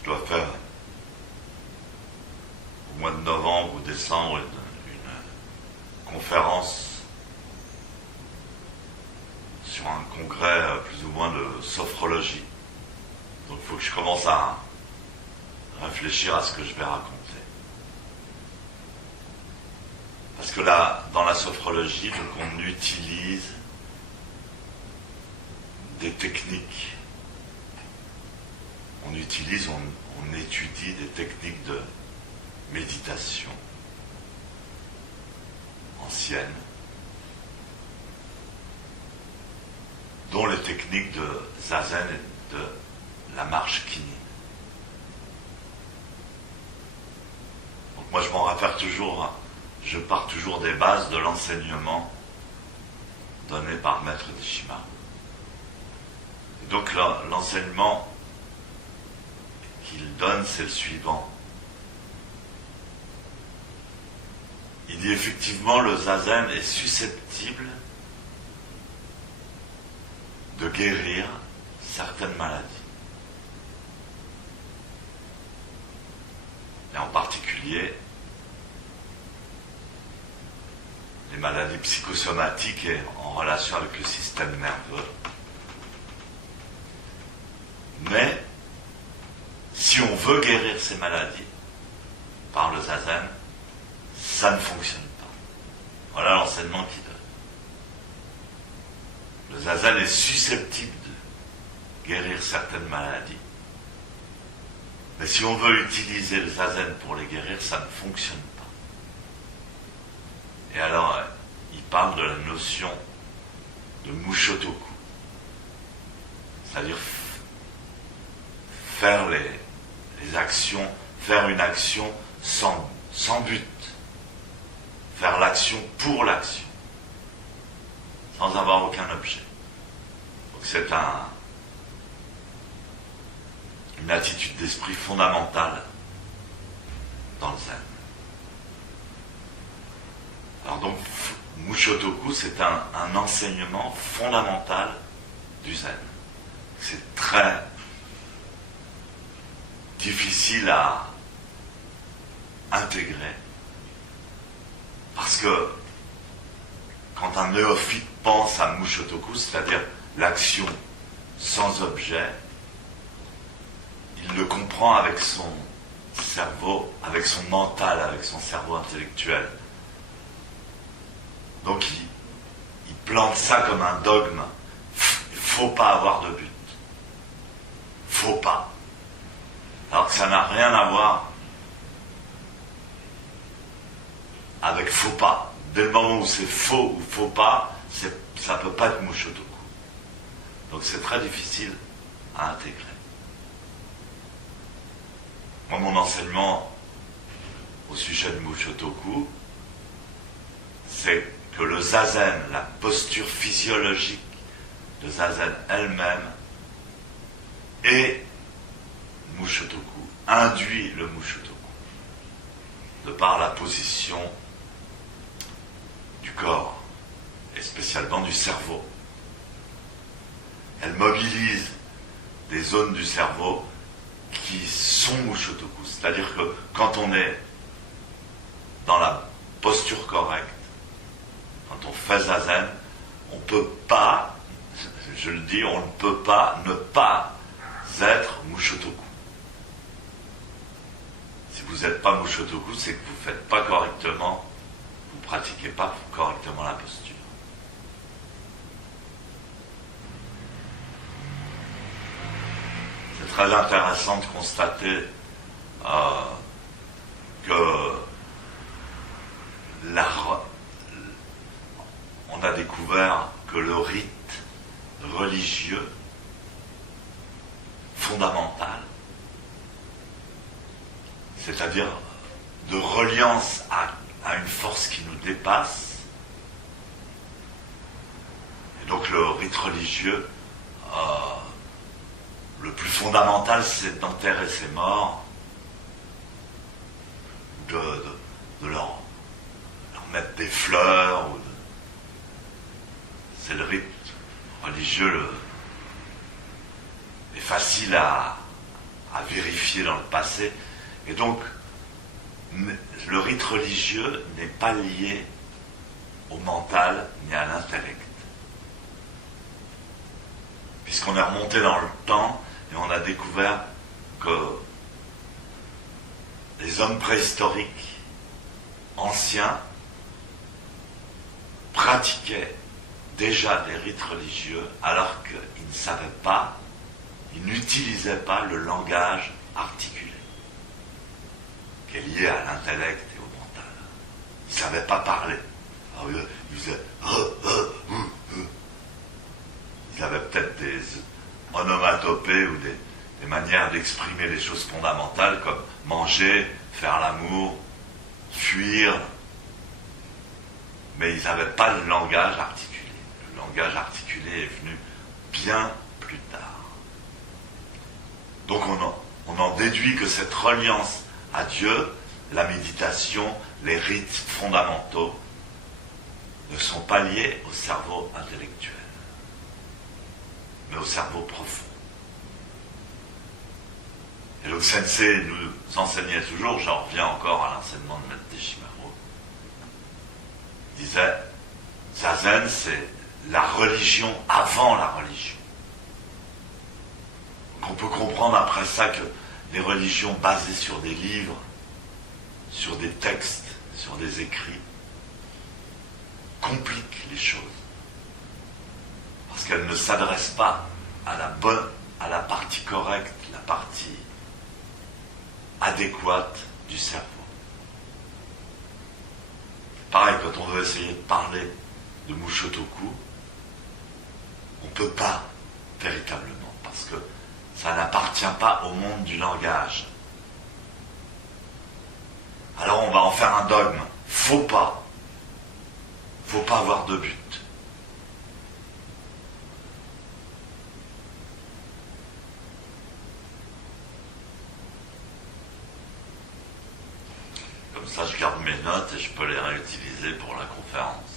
je dois faire au mois de novembre ou décembre une conférence sur un congrès plus ou moins de sophrologie. Donc il faut que je commence à réfléchir à ce que je vais raconter. Parce que là, dans la sophrologie, donc on utilise des techniques. On étudie des techniques de méditation anciennes, dont les techniques de zazen et de la marche kinine. Donc moi je m'en réfère toujours, je pars toujours des bases de l'enseignement donné par Maître Nishima. Et donc l'enseignement qu'il donne, c'est le suivant. Il dit effectivement le zazen est susceptible de guérir certaines maladies. Et en particulier les maladies psychosomatiques et en relation avec le système nerveux. Mais si on veut guérir ces maladies par le zazen, ça ne fonctionne pas. Voilà l'enseignement qu'il donne. Le zazen est susceptible de guérir certaines maladies. Mais si on veut utiliser le zazen pour les guérir, ça ne fonctionne pas. Et alors, il parle de la notion de mushotoku. C'est-à-dire faire les actions, faire une action sans but. Faire l'action pour l'action. Sans avoir aucun objet. Donc c'est une attitude d'esprit fondamentale dans le zen. Alors donc, Mushotoku, c'est un enseignement fondamental du zen. C'est très difficile à intégrer, parce que quand un néophyte pense à Mushotoku, c'est-à-dire l'action sans objet, il le comprend avec son cerveau, avec son mental, avec son cerveau intellectuel. Donc il plante ça comme un dogme. Il ne faut pas avoir de but. Faut pas. Alors que ça n'a rien à voir avec faut pas. Dès le moment où c'est faux ou faut pas, ça ne peut pas être Mushotoku. Donc c'est très difficile à intégrer. Moi, mon enseignement au sujet de Mushotoku, c'est que le zazen, la posture physiologique de zazen elle-même, est Mushotoku, induit le Mushotoku, de par la position du corps, et spécialement du cerveau. Elle mobilise des zones du cerveau qui sont Mushotoku. C'est-à-dire que quand on est dans la posture correcte, quand on fait zazen, on ne peut pas, je le dis, on ne peut pas ne pas être Mushotoku. Si vous n'êtes pas Mushotoku, c'est que vous ne faites pas correctement, vous ne pratiquez pas correctement la posture. C'est très intéressant de constater que on a découvert que le rite religieux fondamental, c'est-à-dire de reliance à une force qui nous dépasse, et donc le rite religieux, le plus fondamental, c'est d'enterrer ses morts, de leur mettre des fleurs, c'est le rite religieux est facile à à vérifier dans le passé. Et donc, le rite religieux n'est pas lié au mental ni à l'intellect. Puisqu'on est remonté dans le temps et on a découvert que les hommes préhistoriques anciens pratiquaient déjà des rites religieux alors qu'ils ne savaient pas, ils n'utilisaient pas le langage articulé, qui est lié à l'intellect et au mental. Ils ne savaient pas parler. Alors, ils faisaient ils avaient peut-être des onomatopées ou des manières d'exprimer les choses fondamentales comme manger, faire l'amour, fuir, mais ils n'avaient pas le langage articulé. Le langage articulé est venu bien plus tard. Donc on en déduit que cette reliance à Dieu, la méditation, les rites fondamentaux, ne sont pas liés au cerveau intellectuel, mais au cerveau profond. Et le sensei nous enseignait toujours, j'en reviens encore à l'enseignement de Maître Deshimaru, il disait, Zazen, c'est la religion avant la religion. Donc on peut comprendre après ça que les religions basées sur des livres, sur des textes, sur des écrits, compliquent les choses. Parce qu'elles ne s'adressent pas à la partie correcte, la partie adéquate du cerveau. Pareil, quand on veut essayer de parler de Mushotoku, on ne peut pas véritablement, parce que ça n'appartient pas au monde du langage. Alors on va en faire un dogme. Faut pas avoir de but. Comme ça, je garde mes notes et je peux les réutiliser pour la conférence.